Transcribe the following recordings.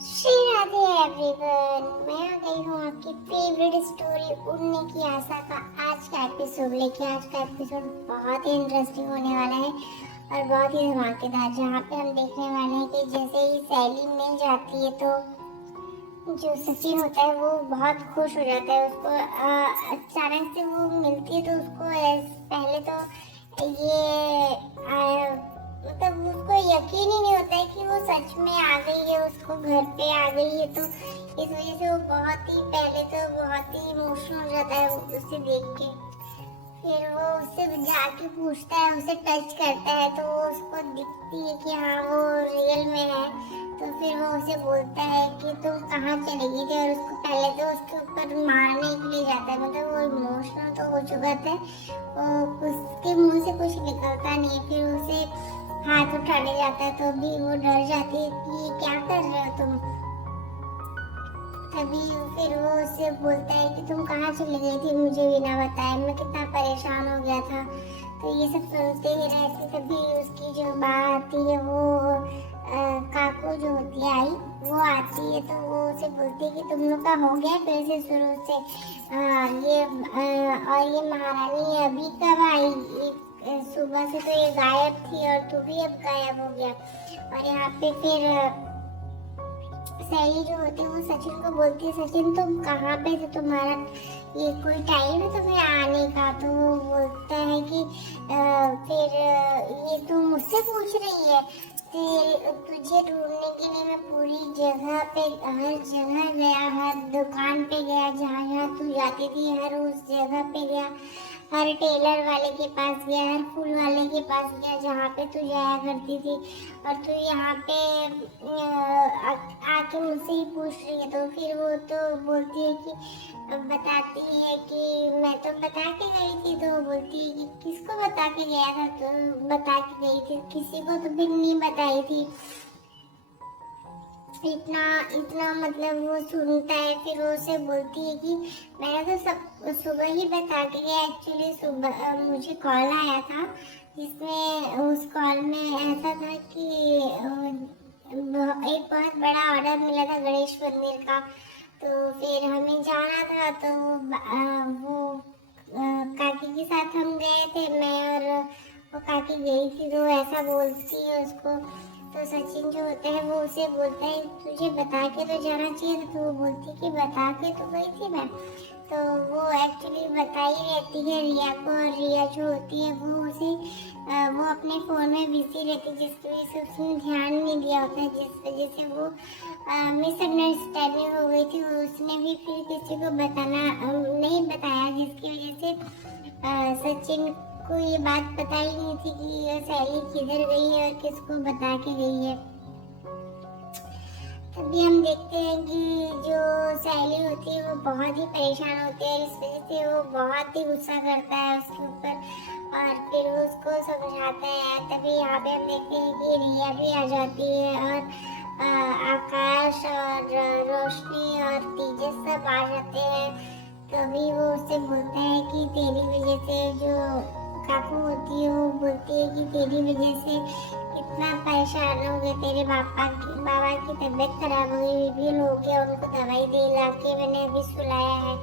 Shri Radhe everyone, मैं आ गई हूँ आपकी फेवरेट स्टोरी उड़ने की आशा का आज का एपिसोड लेके। आज का एपिसोड बहुत ही इंटरेस्टिंग होने वाला है और बहुत ही धमाकेदार, जहाँ पे हम देखने वाले हैं कि जैसे ही सैली मिल जाती है तो जो सचिन होता है वो बहुत खुश हो जाता है। उसको अचानक से वो मिलती है तो उसको पहले तो ये मतलब उसको यकीन ही नहीं होता है कि वो सच में आ गई है, उसको घर पे आ गई है। तो इस वजह से वो बहुत ही पहले तो बहुत ही इमोशनल हो जाता है उसे देख के। फिर वो उससे जाके पूछता है, उसे टच करता है तो वो उसको दिखती है कि हाँ वो रियल में है। तो फिर वो उसे बोलता है कि तुम कहाँ चली गई थी, और उसको पहले तो उसके ऊपर मारने के लिए जाता है। मतलब वो इमोशनल तो हो चुका था, वो उसके मुंह से कुछ निकलता नहीं है। फिर उसे हाथ उठाने जाता है तो भी वो डर जाती है कि क्या कर रहे हो तुम। तभी फिर वो उससे बोलता है कि तुम कहाँ चली गई थी मुझे बिना बताए, मैं कितना परेशान हो गया था। तो ये सब सुनते ही रहते, तभी उसकी जो माँ आती है वो काकू जो होती है आई, वो आती है तो वो उसे बोलती है कि तुम लोग का हो गया फिर से शुरू से। और ये महारानी अभी कब आई, सुबह से तो ये गायब थी और तू भी अब गायब हो गया। और यहाँ पे फिर सहेली जो होती है वो सचिन को बोलती है, सचिन तुम कहाँ पे थे, तुम्हारा ये कोई टाइम है तुम्हें आने का। तो वो बोलता है कि फिर ये तुम मुझसे पूछ रही है, फिर तुझे ढूंढने के लिए मैं पूरी जगह पे हर जगह गया, हर दुकान पे गया, जहाँ जहाँ तू जाती थी हर उस जगह पे गया, हर टेलर वाले के पास गया, हर फूल वाले के पास गया जहाँ पे तू जाया करती थी। और तू यहाँ पे आके मुझसे ही पूछ रही है। तो फिर वो तो बोलती है कि बताती है कि मैं तो बता के गई थी। तो वो बोलती है कि किसको बता के गया था, तो बता के गई थी, किसी को तो भी नहीं बताई थी। इतना इतना मतलब वो सुनता है, फिर वो उसे बोलती है कि मैंने तो सब सुबह ही बता के गया। एक्चुअली सुबह मुझे कॉल आया था, जिसमें उस कॉल में ऐसा था कि एक बहुत बड़ा ऑर्डर मिला था गणेश मंदिर का। तो फिर हमें जाना था, तो वो काकी के साथ हम गए थे, मैं और वो काकी गई थी। तो ऐसा बोलती है उसको। तो सचिन जो होता है वो उसे बोलता है तुझे बता के तो जाना चाहिए था। तो वो बोलती है कि बता के तो गई थी मैं। तो वो एक्चुअली बताई रहती है रिया को, और रिया जो होती है वो उसे वो अपने फ़ोन में बिजी रहती है, जिसकी वजह से उसने ध्यान नहीं दिया होता है, जिस वजह से वो मिसअंडरस्टैंडिंग हो गई थी। उसने भी फिर किसी को बताना नहीं बताया, जिसकी वजह से सचिन को ये बात पता ही नहीं थी कि ये सहेली किधर गई है और किसको बता के गई है। तभी हम देखते हैं कि जो सहेली होती है वो बहुत ही परेशान होती है, इस वजह से वो बहुत ही गुस्सा करता है उसके ऊपर, और फिर वो उसको समझाता है। तभी यहाँ पे हम देखते हैं कि रिया भी आ जाती है, और आकाश और रोशनी और तेजस सब आ जाते हैं। तभी वो उससे बोलता है कि तेरी वजह से जो काकू होती है वो बोलती है कि तेरी वजह से इतना परेशान हो गए, तेरे बाबा की तबीयत खराब हो गई, भी हो गया, उनको दवाई दे ला के मैंने अभी सुलाया है।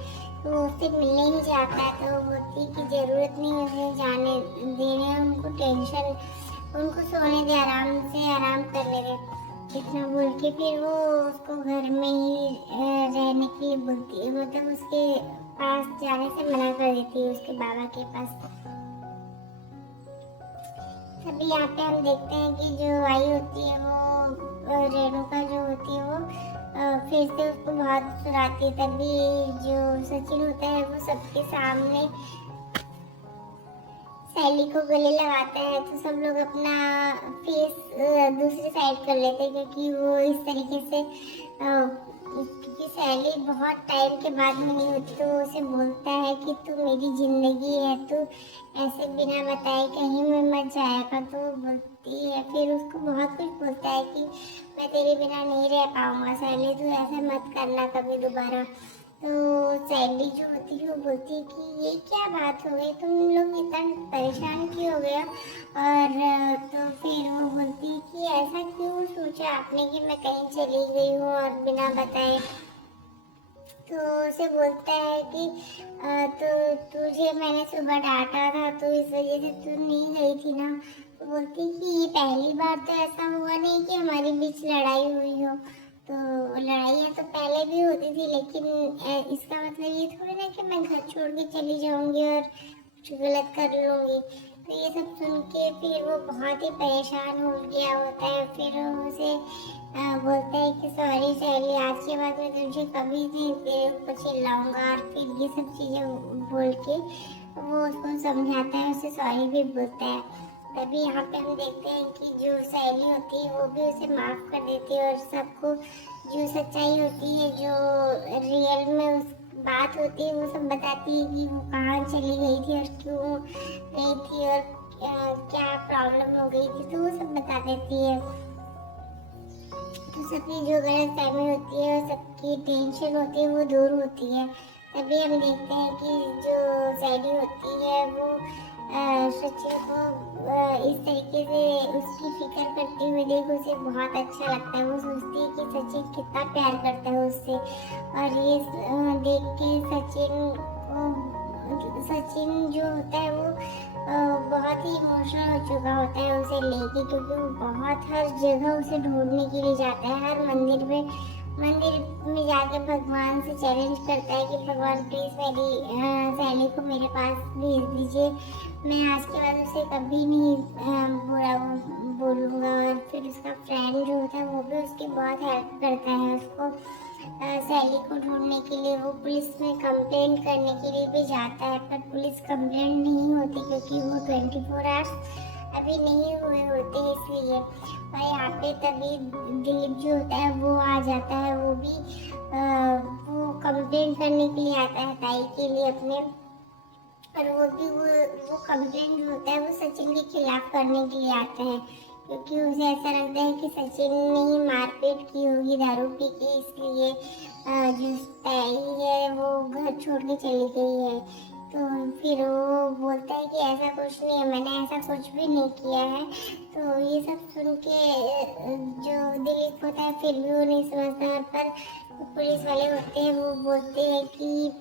तो वो उससे मिलने ही जाता है। तो वो बोलती है कि जरूरत नहीं उन्हें जाने देने, उनको टेंशन, उनको सोने दे, आराम से आराम करने दे। इतना बोल के फिर वो उसको घर में ही रहने के लिए बोलती है, मतलब उसके पास जाने से मना कर देती है, उसके बाबा के पास। तभी यहाँ पे हम देखते हैं कि जो आई होती है वो रेणुका जो होती है वो फिर से उसको बहुत सुनाती है। तभी जो सचिन होता है वो सबके सामने सैली को गले लगाता है। तो सब लोग अपना फेस दूसरी साइड कर लेते हैं, क्योंकि वो इस तरीके से क्योंकि सैली बहुत टाइम के बाद मिली होती, तो वो उसे बोलता है कि तू मेरी जिंदगी है, तू ऐसे बिना बताए कहीं में मत जाया कर। तो वो बोलती है, फिर उसको बहुत कुछ बोलता है कि मैं तेरे बिना नहीं रह पाऊंगा सैली, तू ऐसा मत करना कभी दोबारा। तो सैली जो होती है वो बोलती है कि ये क्या बात हो गई, तुम लोग इतना परेशान क्यों हो गया। और तो फिर वो बोलती है कि ऐसा क्यों सोचा आपने कि मैं कहीं चली गई हूँ और बिना बताए। तो उसे बोलता है कि तो तुझे मैंने सुबह डांटा था तो इस वजह से तू नहीं गई थी ना। तो बोलती है कि ये पहली बार तो ऐसा हुआ नहीं कि हमारे बीच लड़ाई हुई हो। तो लड़ाइयाँ तो पहले भी होती थी, लेकिन इसका मतलब ये थोड़ी ना कि मैं घर छोड़ के चली जाऊंगी और कुछ गलत कर लूंगी। तो ये सब सुन के फिर वो बहुत ही परेशान हो गया होता है। फिर उसे बोलता है कि सॉरी सहेली, आज के बाद मैं तुझे कभी नहीं तेरे ऊपर चिल्लाऊंगा। और फिर ये सब चीजें बोल के वो उसको समझाता है, उसे सॉरी भी बोलता है। तभी यहाँ पे हम देखते हैं कि जो सहेली होती है वो भी उसे माफ कर देती है और सबको जो सच्चाई होती है, जो रियल में उस बात होती है, वो सब बताती है कि वो कहाँ चली गई थी और क्यों गई थी और क्या प्रॉब्लम हो गई थी, तो वो सब बता देती है। तो सबकी जो गलतफहमी होती है और सबकी टेंशन होती है वो दूर होती है। तभी हम देखते हैं कि जो सैली होती है वो सचिन को इस तरीके से उसकी फिक्र करते हुए देख उसे बहुत अच्छा लगता है। वो सोचती है कि सचिन कितना प्यार करता है उससे। और ये देख के सचिन जो होता है वो बहुत ही इमोशनल हो चुका होता है उसे लेके, क्योंकि वो बहुत हर जगह उसे ढूंढने के लिए जाता है। हर मंदिर में जाकर भगवान से चैलेंज करता है कि भगवान प्लीज मेरी सहेली को मेरे पास भेज दीजिए, मैं आज के बाद उसे कभी नहीं बुरा बोलूँगा। और फिर उसका फ्रेंड जो होता है वो भी उसकी बहुत हेल्प करता है उसको सैली को ढूंढने के लिए। वो पुलिस में कंप्लेंट करने के लिए भी जाता है, पर पुलिस कंप्लेंट नहीं होती क्योंकि वो 24 आवर्स अभी नहीं हुए होते इसलिए। और यहाँ पे तभी दिलीप जो होता है वो आ जाता है। वो भी वो कंप्लेंट करने के लिए आता है ताई के लिए अपने। और वो भी वो कंप्लेंट जो होता है वो सचिन के खिलाफ करने के लिए आता है, क्योंकि उसे ऐसा लगता है कि सचिन ने ही मारपीट की होगी दारू पी के, इसलिए जो ताई है वो घर छोड़ के चली गई है। तो फिर वो बोलता है कि ऐसा कुछ नहीं है, मैंने ऐसा कुछ भी नहीं किया है। तो ये सब सुन के जो दिलीप होता है फिर भी वो नहीं समझता। पर पुलिस वाले होते हैं वो बोलते हैं कि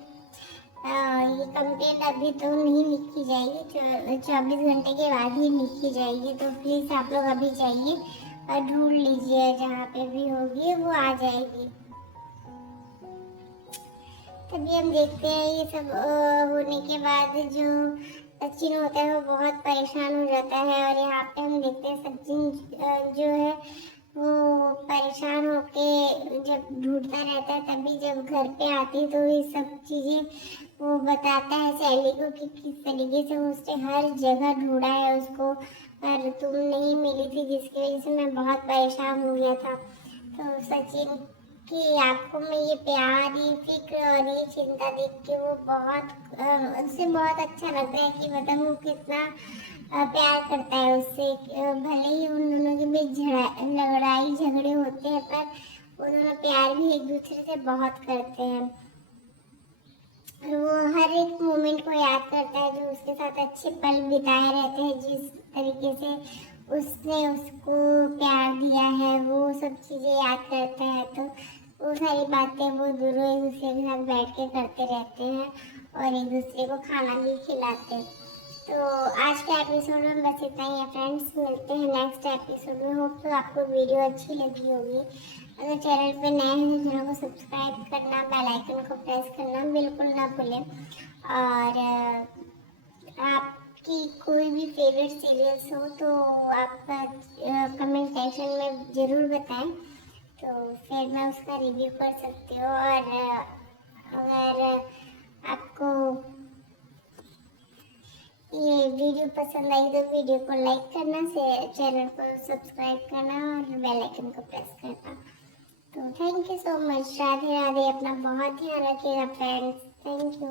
ये कंप्लेंट अभी तो नहीं लिखी जाएगी, 24 घंटे के बाद ही लिखी जाएगी। तो प्लीज आप लोग अभी जाइए और ढूंढ लीजिए, जहाँ पे भी होगी वो आ जाएगी। तभी हम देखते हैं ये सब होने के बाद जो सचिन होता है वो बहुत परेशान हो जाता है। और यहाँ पे हम देखते हैं सचिन जो है वो परेशान होके जब ढूंढता रहता है, तभी जब घर पे आती तो ये सब चीजें वो बताता है सैली को कि किस तरीके से उसने हर जगह ढूंढा है उसको, पर तुम नहीं मिली थी, जिसकी वजह से मैं बहुत परेशान हो गया था। तो सचिन की आंखों में ये प्यार, ये फिक्र और ये चिंता देख के वो बहुत उससे बहुत अच्छा लगता है कि मतलब वो कितना प्यार करता है उससे। भले ही उन दोनों के बीच लड़ाई झगड़े होते हैं, पर वो दोनों प्यार भी एक दूसरे से बहुत करते हैं। वो हर एक मोमेंट को याद करता है जो उसके साथ अच्छे पल बिताए रहते हैं, जिस तरीके से उसने उसको प्यार दिया है वो सब चीजें याद करता है। तो वो सारी बातें वो दोनों एक दूसरे के साथ बैठ के करते रहते हैं और एक दूसरे को खाना भी खिलाते हैं। तो आज के एपिसोड में बस इतना ही है फ्रेंड्स, मिलते हैं नेक्स्ट एपिसोड में। होप तो आपको वीडियो अच्छी लगी होगी। अगर चैनल पे नए हैं तो चैनल को सब्सक्राइब करना, बेल आइकन को प्रेस करना बिल्कुल ना भूलें। और आपकी कोई भी फेवरेट सीरियल्स हो तो आप कमेंट सेक्शन में ज़रूर बताएं, तो फिर मैं उसका रिव्यू कर सकती हूँ। और अगर आपको ये वीडियो पसंद आई तो वीडियो को लाइक करना, चैनल को सब्सक्राइब करना और बेल आइकन को प्रेस करना। तो thank you so much. Radhe Radhe. अपना बहुत ध्यान रखिएगा फ्रेंड्स। Thank you.